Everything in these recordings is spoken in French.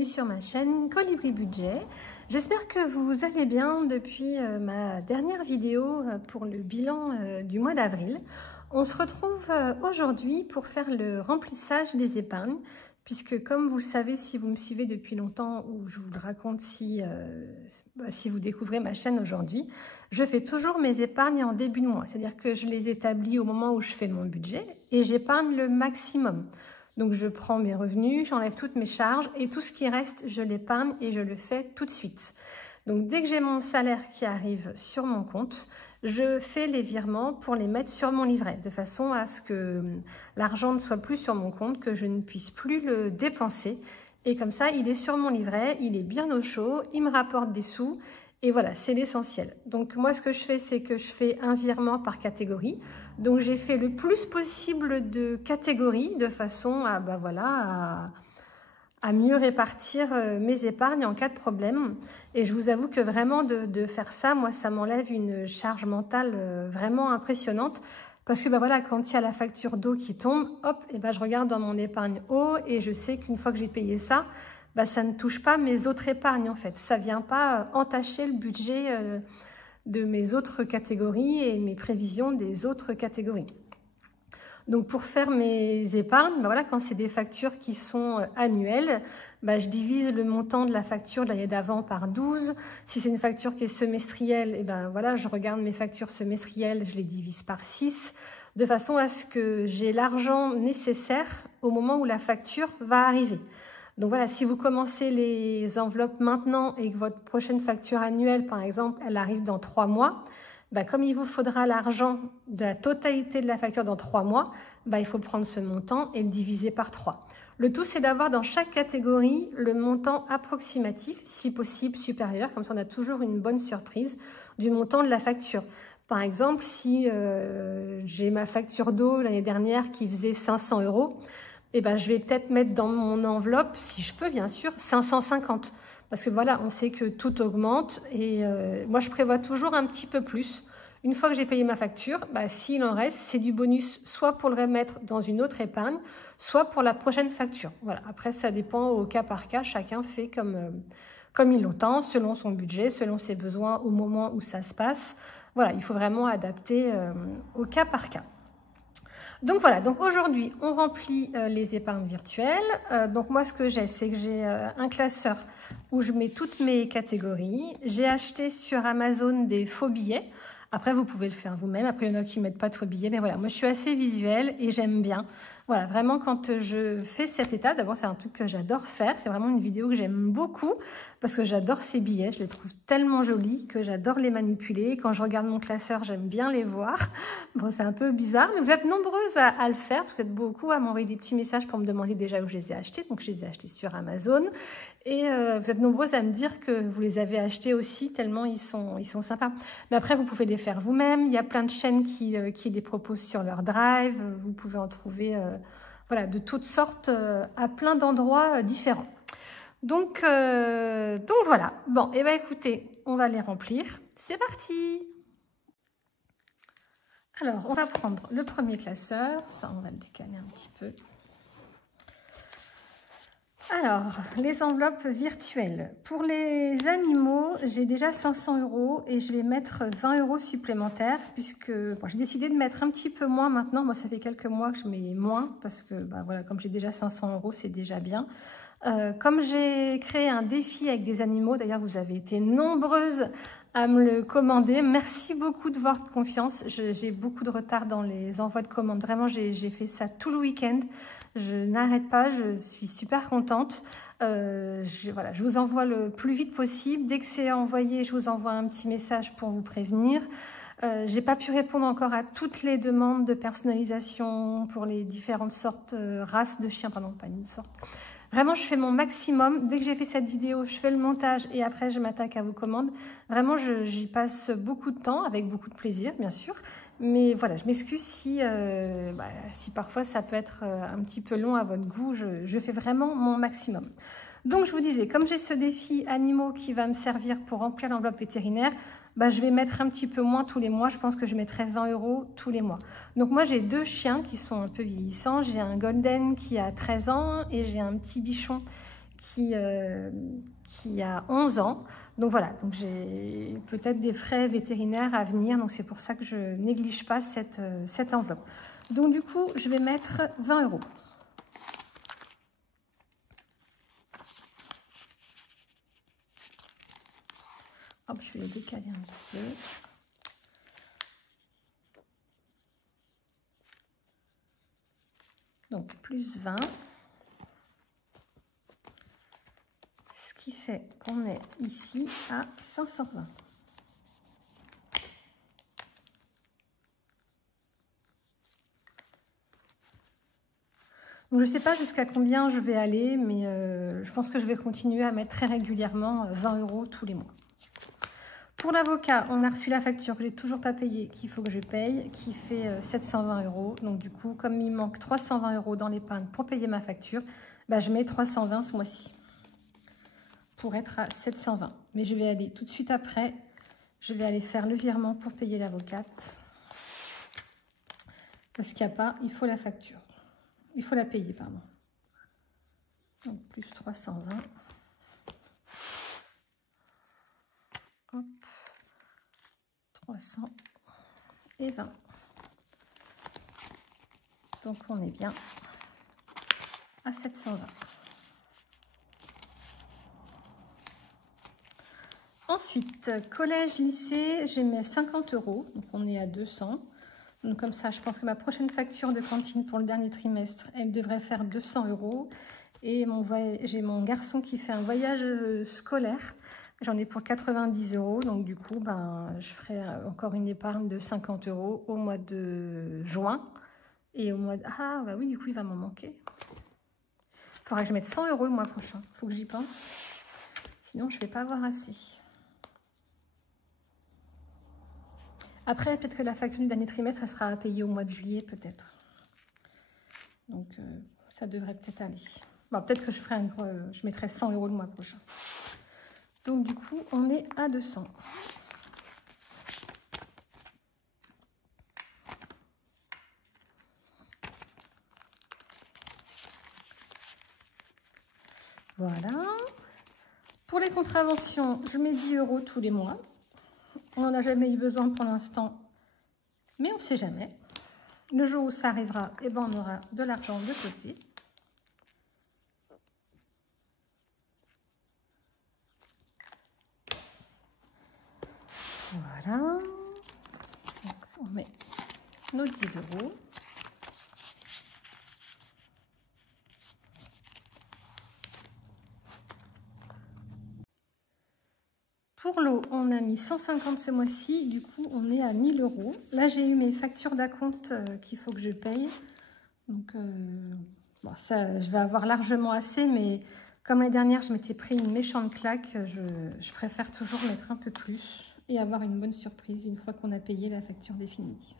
bienvenue sur ma chaîne Colibri Budget. J'espère que vous allez bien depuis ma dernière vidéo pour le bilan du mois d'avril. On se retrouve aujourd'hui pour faire le remplissage des épargnes, puisque comme vous le savez, si vous me suivez depuis longtemps ou je vous le raconte si vous découvrez ma chaîne aujourd'hui, je fais toujours mes épargnes en début de mois. C'est-à-dire que je les établis au moment où je fais mon budget et j'épargne le maximum. Donc je prends mes revenus, j'enlève toutes mes charges et tout ce qui reste, je l'épargne et je le fais tout de suite. Donc dès que j'ai mon salaire qui arrive sur mon compte, je fais les virements pour les mettre sur mon livret, de façon à ce que l'argent ne soit plus sur mon compte, que je ne puisse plus le dépenser. Et comme ça, il est sur mon livret, il est bien au chaud, il me rapporte des sous. Et voilà, c'est l'essentiel. Donc moi, ce que je fais, c'est que je fais un virement par catégorie. Donc j'ai fait le plus possible de catégories, de façon à mieux répartir mes épargnes en cas de problème. Et je vous avoue que vraiment de faire ça, moi, ça m'enlève une charge mentale vraiment impressionnante. Parce que quand il y a la facture d'eau qui tombe, hop, je regarde dans mon épargne eau et je sais qu'une fois que j'ai payé ça, ça ne touche pas mes autres épargnes en fait. Ça ne vient pas entacher le budget de mes autres catégories et mes prévisions des autres catégories. Donc pour faire mes épargnes, quand c'est des factures qui sont annuelles, je divise le montant de la facture de l'année d'avant par 12. Si c'est une facture qui est semestrielle, je regarde mes factures semestrielles, je les divise par 6, de façon à ce que j'ai l'argent nécessaire au moment où la facture va arriver. Donc voilà, si vous commencez les enveloppes maintenant et que votre prochaine facture annuelle, par exemple, elle arrive dans 3 mois, comme il vous faudra l'argent de la totalité de la facture dans 3 mois, il faut prendre ce montant et le diviser par 3. Le tout, c'est d'avoir dans chaque catégorie le montant approximatif, si possible supérieur, comme ça on a toujours une bonne surprise du montant de la facture. Par exemple, si j'ai ma facture d'eau l'année dernière qui faisait 500 €, je vais peut-être mettre dans mon enveloppe, si je peux bien sûr, 550. Parce que voilà, on sait que tout augmente et moi je prévois toujours un petit peu plus. Une fois que j'ai payé ma facture, s'il en reste, c'est du bonus soit pour le remettre dans une autre épargne, soit pour la prochaine facture. Voilà. Après, ça dépend au cas par cas, chacun fait comme il l'entend, selon son budget, selon ses besoins au moment où ça se passe. Voilà, il faut vraiment adapter au cas par cas. Donc voilà, donc aujourd'hui, on remplit les épargnes virtuelles. Donc moi, ce que j'ai, c'est que j'ai un classeur où je mets toutes mes catégories. J'ai acheté sur Amazon des faux billets. Après, vous pouvez le faire vous-même. Après, il y en a qui ne mettent pas de faux billets. Mais voilà, moi, je suis assez visuelle et j'aime bien. Voilà, vraiment, quand je fais cette étape, d'abord, c'est un truc que j'adore faire. C'est vraiment une vidéo que j'aime beaucoup parce que j'adore ces billets. Je les trouve tellement jolis que j'adore les manipuler. Quand je regarde mon classeur, j'aime bien les voir. Bon, c'est un peu bizarre, mais vous êtes nombreuses à le faire. Vous êtes beaucoup à m'envoyer des petits messages pour me demander déjà où je les ai achetés. Donc, je les ai achetés sur Amazon. Et vous êtes nombreuses à me dire que vous les avez achetés aussi, tellement ils sont sympas. Mais après, vous pouvez les faire vous-même. Il y a plein de chaînes qui les proposent sur leur drive. Vous pouvez en trouver de toutes sortes à plein d'endroits différents. Donc voilà. Bon, écoutez, on va les remplir. C'est parti! Alors, on va prendre le premier classeur. Ça, on va le décaler un petit peu. Alors, les enveloppes virtuelles. Pour les animaux, j'ai déjà 500 € et je vais mettre 20 € supplémentaires puisque j'ai décidé de mettre un petit peu moins maintenant. Moi, ça fait quelques mois que je mets moins parce que comme j'ai déjà 500 €, c'est déjà bien. Comme j'ai créé un défi avec des animaux, d'ailleurs, vous avez été nombreuses à me le commander. Merci beaucoup de votre confiance. J'ai beaucoup de retard dans les envois de commandes. Vraiment, j'ai fait ça tout le week-end. Je n'arrête pas, je suis super contente. Je vous envoie le plus vite possible. Dès que c'est envoyé, je vous envoie un petit message pour vous prévenir. J'ai pas pu répondre encore à toutes les demandes de personnalisation pour les différentes sortes, races de chiens, pardon, pas une sorte. Vraiment, je fais mon maximum. Dès que j'ai fait cette vidéo, je fais le montage et après, je m'attaque à vos commandes. Vraiment, j'y passe beaucoup de temps, avec beaucoup de plaisir, bien sûr. Mais voilà, je m'excuse si parfois ça peut être un petit peu long à votre goût. Je fais vraiment mon maximum. Donc, je vous disais, comme j'ai ce défi animaux qui va me servir pour remplir l'enveloppe vétérinaire, je vais mettre un petit peu moins tous les mois. Je pense que je mettrai 20 € tous les mois. Donc, moi, j'ai 2 chiens qui sont un peu vieillissants. J'ai un golden qui a 13 ans et j'ai un petit bichon qui a 11 ans. Donc voilà, donc j'ai peut-être des frais vétérinaires à venir, donc c'est pour ça que je néglige pas cette enveloppe. Donc du coup, je vais mettre 20 €. Hop, je vais les décaler un petit peu. Donc plus 20. Ce qui fait qu'on est ici à 520. Donc je ne sais pas jusqu'à combien je vais aller, mais je pense que je vais continuer à mettre très régulièrement 20 € tous les mois. Pour l'avocat, on a reçu la facture que je n'ai toujours pas payée, qu'il faut que je paye, qui fait 720 €. Donc du coup, comme il manque 320 € dans l'épargne pour payer ma facture, bah, je mets 320 ce mois-ci pour être à 720. Mais je vais aller tout de suite après, je vais aller faire le virement pour payer l'avocate. Parce qu'il n'y a pas, il faut la facture. Il faut la payer, pardon. Donc plus 320. Hop. 320. Donc on est bien à 720. Ensuite, collège, lycée, j'ai mis 50 €. Donc on est à 200. Donc comme ça, je pense que ma prochaine facture de cantine pour le dernier trimestre, elle devrait faire 200 €. Et j'ai mon garçon qui fait un voyage scolaire. J'en ai pour 90 €. Donc du coup, ben, je ferai encore une épargne de 50 € au mois de juin. Et au mois de... Ah, bah oui, du coup, il va m'en manquer. Il faudra que je mette 100 € le mois prochain. Il faut que j'y pense. Sinon, je ne vais pas avoir assez. Après, peut-être que la facture du dernier trimestre, elle sera à payer au mois de juillet, peut-être. Donc, ça devrait peut-être aller. Bon, peut-être que je mettrai 100 € le mois prochain. Donc, du coup, on est à 200. Voilà. Pour les contraventions, je mets 10 € tous les mois. On n'en a jamais eu besoin pour l'instant, mais on ne sait jamais. Le jour où ça arrivera, eh ben, on aura de l'argent de côté. Voilà. Donc, on met nos 10 €. Pour l'eau, on a mis 150 ce mois-ci, du coup on est à 1000 €. Là j'ai eu mes factures d'acompte qu'il faut que je paye. Donc bon, ça, je vais avoir largement assez, mais comme l'année dernière je m'étais pris une méchante claque, je préfère toujours mettre un peu plus et avoir une bonne surprise une fois qu'on a payé la facture définitive.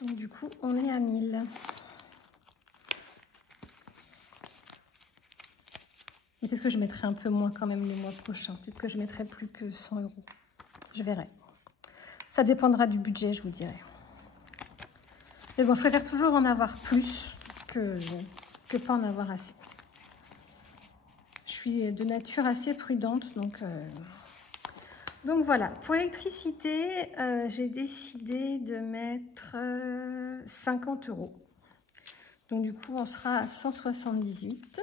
Donc du coup on est à 1000. Peut-être que je mettrai un peu moins quand même le mois prochain. Peut-être que je mettrai plus que 100 €. Je verrai. Ça dépendra du budget, je vous dirai. Mais bon, je préfère toujours en avoir plus que pas en avoir assez. Je suis de nature assez prudente, donc voilà. Pour l'électricité, j'ai décidé de mettre 50 €. Donc du coup, on sera à 178.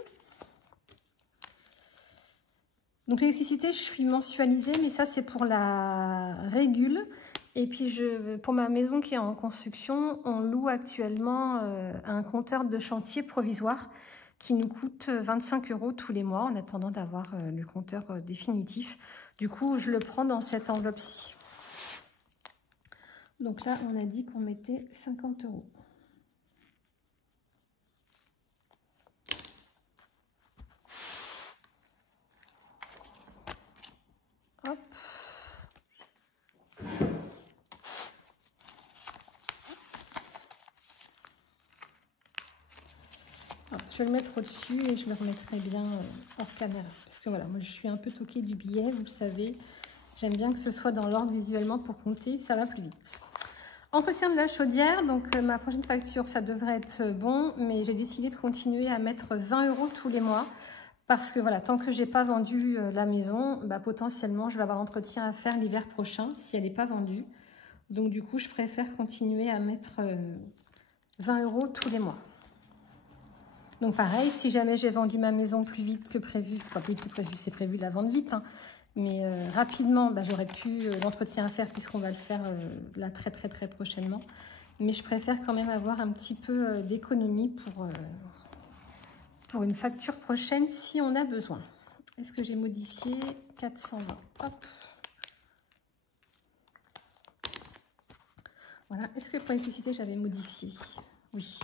Donc l'électricité, je suis mensualisée, mais ça c'est pour la régule. Et puis pour ma maison qui est en construction, on loue actuellement un compteur de chantier provisoire qui nous coûte 25 € tous les mois en attendant d'avoir le compteur définitif. Du coup, je le prends dans cette enveloppe-ci. Donc là, on a dit qu'on mettait 50 €. Hop. Alors, je vais le mettre au-dessus et je le remettrai bien hors caméra. Parce que voilà, moi je suis un peu toquée du billet, vous le savez. J'aime bien que ce soit dans l'ordre visuellement pour compter, ça va plus vite. Entretien de la chaudière, donc ma prochaine facture, ça devrait être bon, mais j'ai décidé de continuer à mettre 20 € tous les mois. Parce que voilà, tant que j'ai pas vendu la maison, bah, potentiellement, je vais avoir l'entretien à faire l'hiver prochain, si elle n'est pas vendue. Donc du coup, je préfère continuer à mettre 20 € tous les mois. Donc pareil, si jamais j'ai vendu ma maison plus vite que prévu, enfin plus vite que prévu, c'est prévu de la vendre vite, hein, mais rapidement, bah, j'aurais pu l'entretien à faire puisqu'on va le faire là très prochainement. Mais je préfère quand même avoir un petit peu d'économie pour une facture prochaine si on a besoin. Est-ce que j'ai modifié 420? Hop. Voilà. Est-ce que pour l'électricité, j'avais modifié? Oui.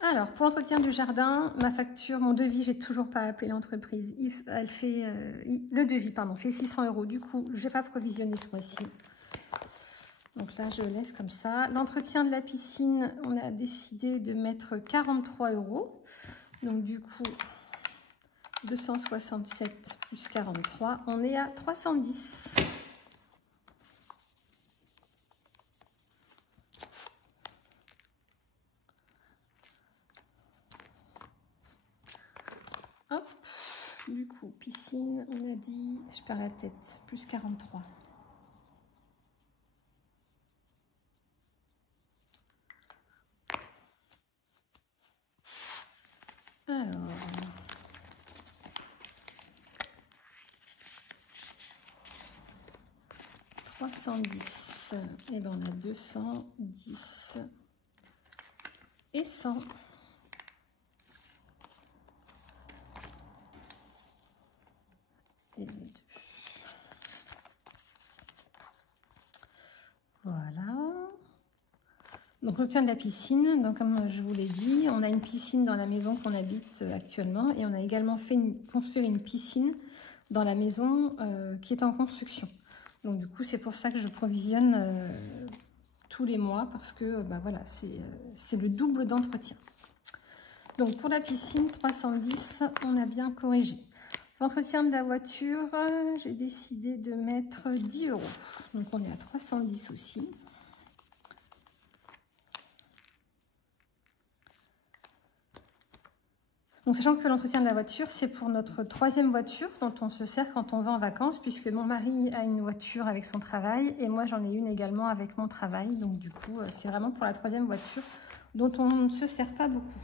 Alors, pour l'entretien du jardin, ma facture, mon devis, j'ai toujours pas appelé l'entreprise. Elle fait, le devis, pardon, fait 600 €. Du coup, je n'ai pas provisionné ce mois-ci. Donc là, je laisse comme ça. L'entretien de la piscine, on a décidé de mettre 43 €. Donc du coup, 267 plus 43, on est à 310. Hop, du coup, piscine, on a dit, je perds la tête, plus 43. Alors, 310, et bien on a 210 et 100. Et les deux. Voilà. Donc, l'entretien de la piscine, donc comme je vous l'ai dit, on a une piscine dans la maison qu'on habite actuellement et on a également fait construire une piscine dans la maison qui est en construction. Donc du coup, c'est pour ça que je provisionne tous les mois parce que bah, voilà, c'est le double d'entretien. Donc pour la piscine, 310, on a bien corrigé. L'entretien de la voiture, j'ai décidé de mettre 10 €. Donc on est à 310 aussi. Donc, sachant que l'entretien de la voiture, c'est pour notre 3e voiture dont on se sert quand on va en vacances, puisque mon mari a une voiture avec son travail et moi j'en ai une également avec mon travail. Donc du coup, c'est vraiment pour la 3e voiture dont on ne se sert pas beaucoup.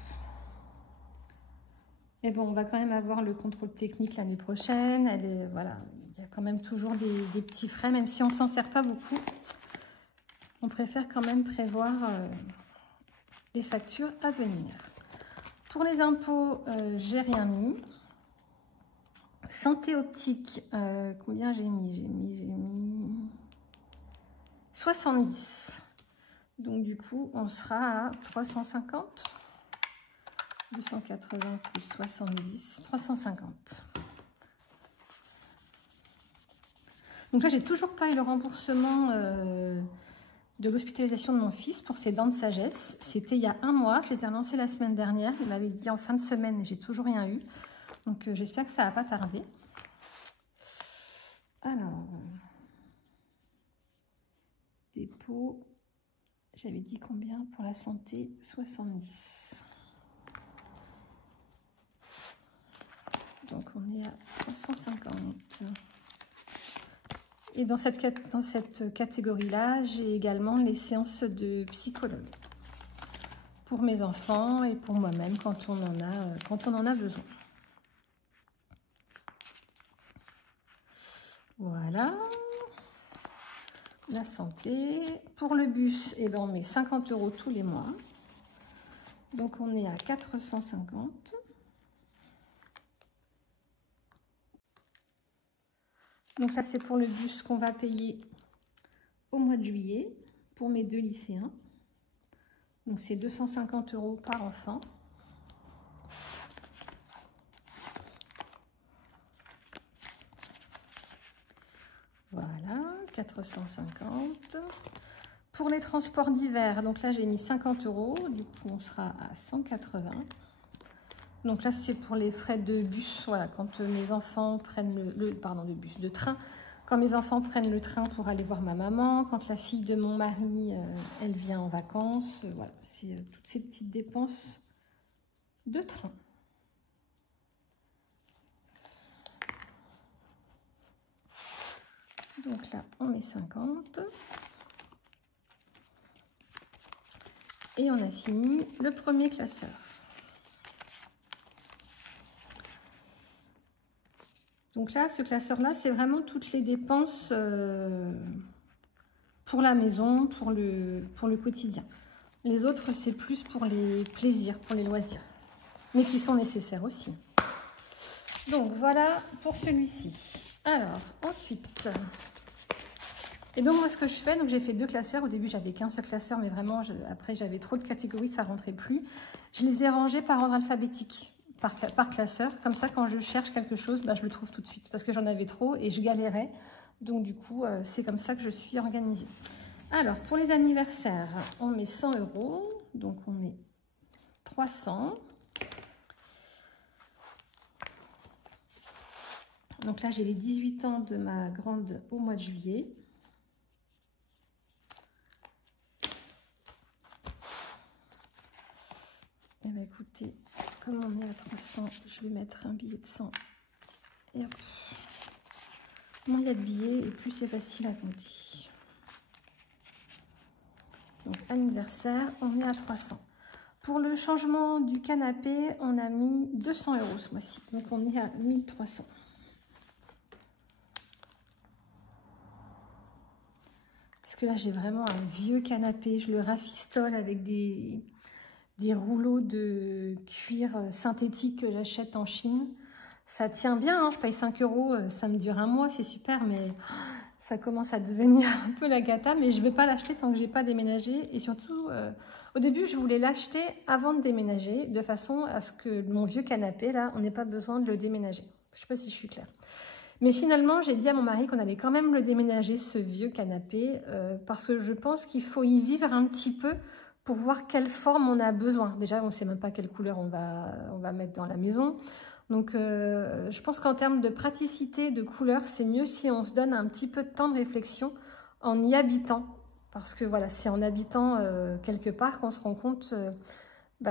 Mais bon, on va quand même avoir le contrôle technique l'année prochaine. Voilà, il y a quand même toujours des petits frais, même si on ne s'en sert pas beaucoup. On préfère quand même prévoir les factures à venir. Pour les impôts, j'ai rien mis. Santé optique, combien j'ai mis? J'ai mis 70. Donc du coup, on sera à 350. 280 plus 70, 350. Donc là, j'ai toujours pas eu le remboursement de l'hospitalisation de mon fils pour ses dents de sagesse. C'était il y a 1 mois, je les ai relancés la semaine dernière. Il m'avait dit en fin de semaine et j'ai toujours rien eu. Donc j'espère que ça va pas tarder. Alors, dépôt, j'avais dit combien pour la santé? 70. Donc on est à 350. Et dans cette catégorie-là, j'ai également les séances de psychologue pour mes enfants et pour moi-même quand on en a besoin. Voilà. La santé. Pour le bus, eh ben, on met 50 € tous les mois. Donc on est à 450. Donc là, c'est pour le bus qu'on va payer au mois de juillet pour mes 2 lycéens. Donc c'est 250 € par enfant. Voilà, 450. Pour les transports d'hiver, donc là j'ai mis 50 €, du coup on sera à 180. Donc là c'est pour les frais de bus, voilà, quand mes enfants prennent le bus de train, Quand mes enfants prennent le train pour aller voir ma maman, quand la fille de mon mari, elle vient en vacances, voilà, c'est toutes ces petites dépenses de train. Donc là, on met 50. Et on a fini le premier classeur. Donc là, ce classeur-là, c'est vraiment toutes les dépenses pour la maison, pour le quotidien. Les autres, c'est plus pour les plaisirs, pour les loisirs, mais qui sont nécessaires aussi. Donc voilà pour celui-ci. Alors, ensuite... Et donc moi ce que je fais, donc j'ai fait 2 classeurs. Au début j'avais qu'un seul classeur, mais vraiment après j'avais trop de catégories, ça rentrait plus. Je les ai rangés par ordre alphabétique, par classeur. Comme ça quand je cherche quelque chose, bah, je le trouve tout de suite. Parce que j'en avais trop et je galérais. Donc du coup c'est comme ça que je suis organisée. Alors pour les anniversaires, on met 100 €. Donc on met 300. Donc là j'ai les 18 ans de ma grande au mois de juillet. Eh bien, écoutez, comme on est à 300, je vais mettre un billet de 100. Et hop. Moins il y a de billets et plus c'est facile à compter. Donc, anniversaire, on est à 300. Pour le changement du canapé, on a mis 200 € ce mois-ci. Donc, on est à 1300. Parce que là, j'ai vraiment un vieux canapé. Je le rafistole avec des rouleaux de cuir synthétique que j'achète en Chine. Ça tient bien, hein, je paye 5 €, ça me dure un mois, c'est super, mais ça commence à devenir un peu la gata, mais je ne vais pas l'acheter tant que je n'ai pas déménagé. Et surtout, au début, je voulais l'acheter avant de déménager, de façon à ce que mon vieux canapé, là, on n'ait pas besoin de le déménager. Je ne sais pas si je suis claire. Mais finalement, j'ai dit à mon mari qu'on allait quand même le déménager, ce vieux canapé, parce que je pense qu'il faut y vivre un petit peu pour voir quelle forme on a besoin. Déjà, on ne sait même pas quelle couleur on va mettre dans la maison. Donc, je pense qu'en termes de praticité, de couleur, c'est mieux si on se donne un petit peu de temps de réflexion en y habitant. Parce que voilà, c'est en habitant quelque part qu'on se rend compte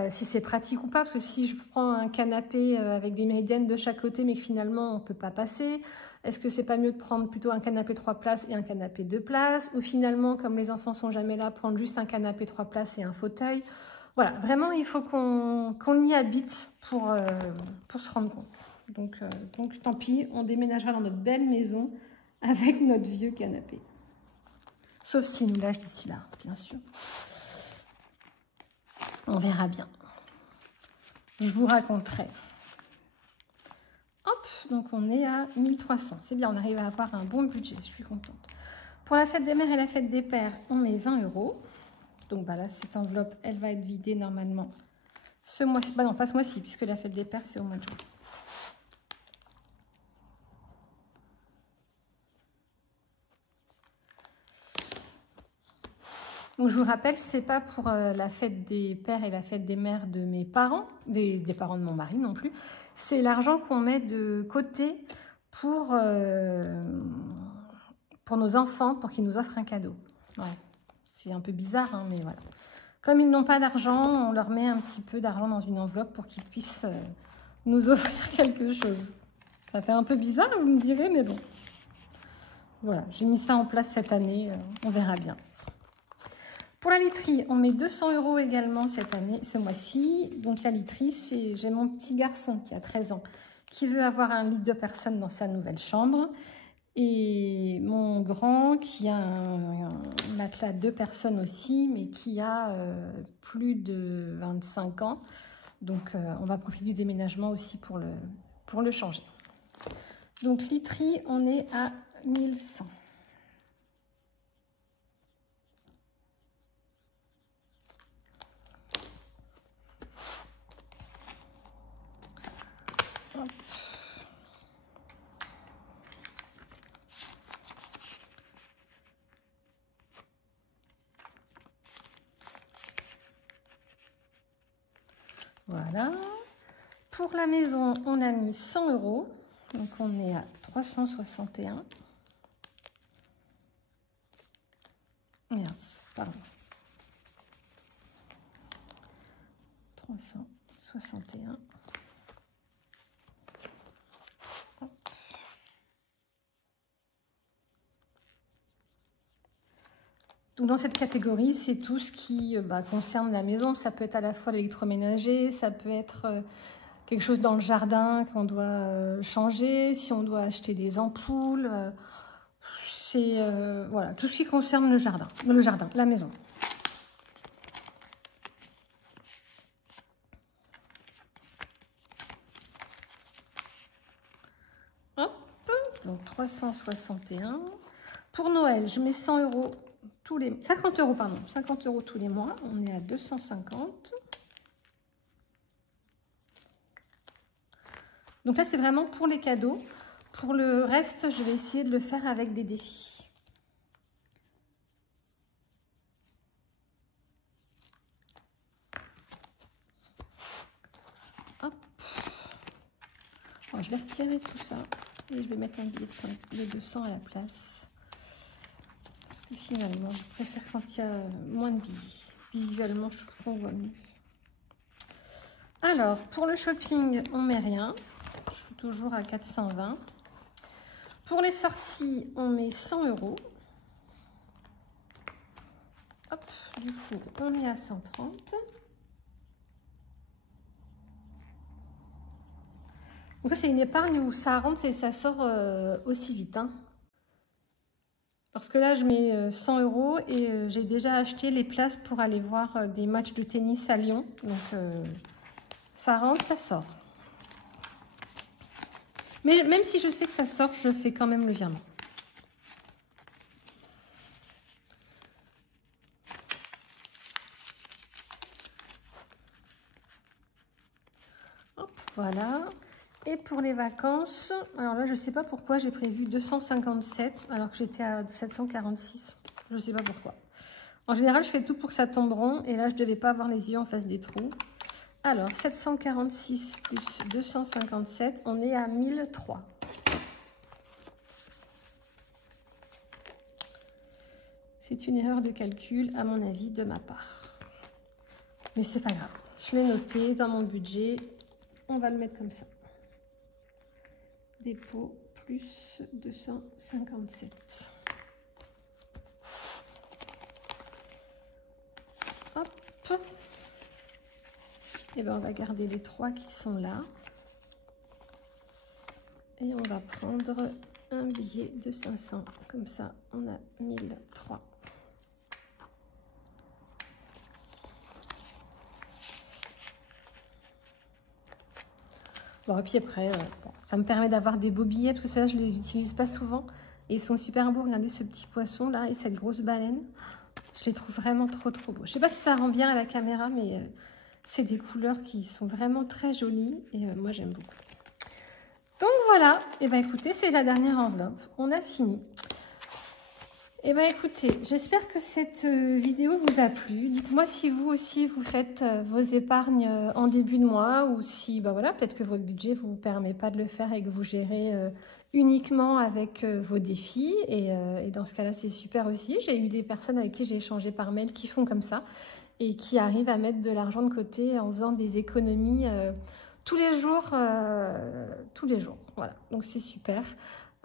si c'est pratique ou pas. Parce que si je prends un canapé avec des méridiennes de chaque côté, mais que finalement on ne peut pas passer, est-ce que c'est pas mieux de prendre plutôt un canapé 3 places et un canapé 2 places? Ou finalement, comme les enfants sont jamais là, prendre juste un canapé 3 places et un fauteuil? Voilà, vraiment, il faut qu'on y habite pour se rendre compte. Donc, tant pis, on déménagera dans notre belle maison avec notre vieux canapé. Sauf s'il nous lâche d'ici là, bien sûr. On verra bien. Je vous raconterai. Hop, donc on est à 1300. C'est bien, on arrive à avoir un bon budget, je suis contente. Pour la fête des mères et la fête des pères, on met 20 €. Donc bah là, cette enveloppe, elle va être vidée normalement ce mois-ci. Bah non, pas ce mois-ci, puisque la fête des pères, c'est au mois de juin. Donc je vous rappelle, c'est pas pour la fête des pères et la fête des mères de mes parents, des parents de mon mari non plus. C'est l'argent qu'on met de côté pour nos enfants, pour qu'ils nous offrent un cadeau. Ouais. C'est un peu bizarre, hein, mais voilà. Comme ils n'ont pas d'argent, on leur met un petit peu d'argent dans une enveloppe pour qu'ils puissent nous offrir quelque chose. Ça fait un peu bizarre, vous me direz, mais bon. Voilà, j'ai mis ça en place cette année, on verra bien. Pour la literie, on met 200 € également cette année, ce mois-ci. Donc la literie, j'ai mon petit garçon qui a 13 ans, qui veut avoir un lit de 2 personnes dans sa nouvelle chambre. Et mon grand qui a un matelas de 2 personnes aussi, mais qui a plus de 25 ans. Donc on va profiter du déménagement aussi pour le changer. Donc literie, on est à 1100. Hop. Voilà. Pour la maison, on a mis 100 €. Donc, on est à 361. Merde, pardon. 361. Hop. Donc dans cette catégorie, c'est tout ce qui concerne la maison. Ça peut être à la fois l'électroménager, ça peut être quelque chose dans le jardin qu'on doit changer, si on doit acheter des ampoules. C'est voilà, tout ce qui concerne le jardin, la maison. Hop, donc 361. Pour Noël, je mets 100 € tous les... 50 €, pardon. 50 € tous les mois. On est à 250. Donc là, c'est vraiment pour les cadeaux. Pour le reste, je vais essayer de le faire avec des défis. Hop. Alors, je vais retirer tout ça. Et je vais mettre un billet de 200 à la place. Parce que finalement, je préfère quand il y a moins de billets. Visuellement, je trouve qu'on voit mieux. Alors, pour le shopping, on met rien. Je suis toujours à 420. Pour les sorties, on met 100 €. Hop, du coup, on est à 130. Donc ça, c'est une épargne où ça rentre et ça sort aussi vite. Hein. Parce que là, je mets 100 € et j'ai déjà acheté les places pour aller voir des matchs de tennis à Lyon. Donc, ça rentre, ça sort. Mais même si je sais que ça sort, je fais quand même le virement. Hop, voilà. Et pour les vacances, alors là, je ne sais pas pourquoi j'ai prévu 257 alors que j'étais à 746. Je ne sais pas pourquoi. En général, je fais tout pour que ça tombe rond. Et là, je ne devais pas avoir les yeux en face des trous. Alors, 746 plus 257, on est à 1003. C'est une erreur de calcul, à mon avis, de ma part. Mais c'est pas grave. Je l'ai noté dans mon budget. On va le mettre comme ça. Dépôt plus 257. Hop. Et bien on va garder les 3 qui sont là. Et on va prendre un billet de 500. Comme ça, on a 1003. Bon, et puis après, bon, ça me permet d'avoir des beaux billets, parce que ceux-là, je ne les utilise pas souvent. Et ils sont super beaux. Regardez ce petit poisson là et cette grosse baleine. Je les trouve vraiment trop beaux. Je ne sais pas si ça rend bien à la caméra, mais c'est des couleurs qui sont vraiment très jolies. Et moi, j'aime beaucoup. Donc voilà, et bien écoutez, c'est la dernière enveloppe. On a fini. Et bien écoutez, j'espère que cette vidéo vous a plu. Dites-moi si vous aussi vous faites vos épargnes en début de mois ou si, ben voilà, peut-être que votre budget ne vous permet pas de le faire et que vous gérez uniquement avec vos défis. Et dans ce cas-là, c'est super aussi. J'ai eu des personnes avec qui j'ai échangé par mail qui font comme ça et qui arrivent à mettre de l'argent de côté en faisant des économies tous les jours. Voilà, donc c'est super.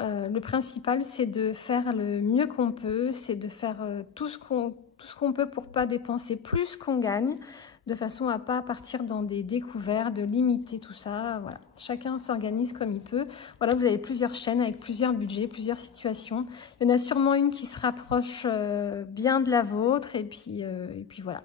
Le principal, c'est de faire le mieux qu'on peut, c'est de faire tout ce qu'on peut pour pas dépenser plus qu'on gagne, de façon à pas partir dans des découvertes, de limiter tout ça. Voilà, chacun s'organise comme il peut. Voilà, vous avez plusieurs chaînes avec plusieurs budgets, plusieurs situations. Il y en a sûrement une qui se rapproche bien de la vôtre, et puis voilà.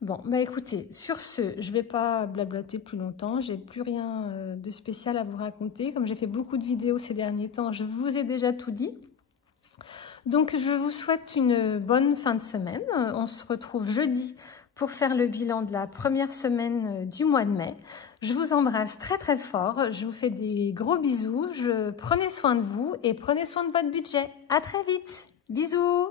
Bon, bah écoutez, sur ce, je ne vais pas blablater plus longtemps, j'ai plus rien de spécial à vous raconter. Comme j'ai fait beaucoup de vidéos ces derniers temps, je vous ai déjà tout dit. Donc, je vous souhaite une bonne fin de semaine. On se retrouve jeudi pour faire le bilan de la première semaine du mois de mai. Je vous embrasse très très fort, je vous fais des gros bisous, prenez soin de vous et prenez soin de votre budget. À très vite, bisous!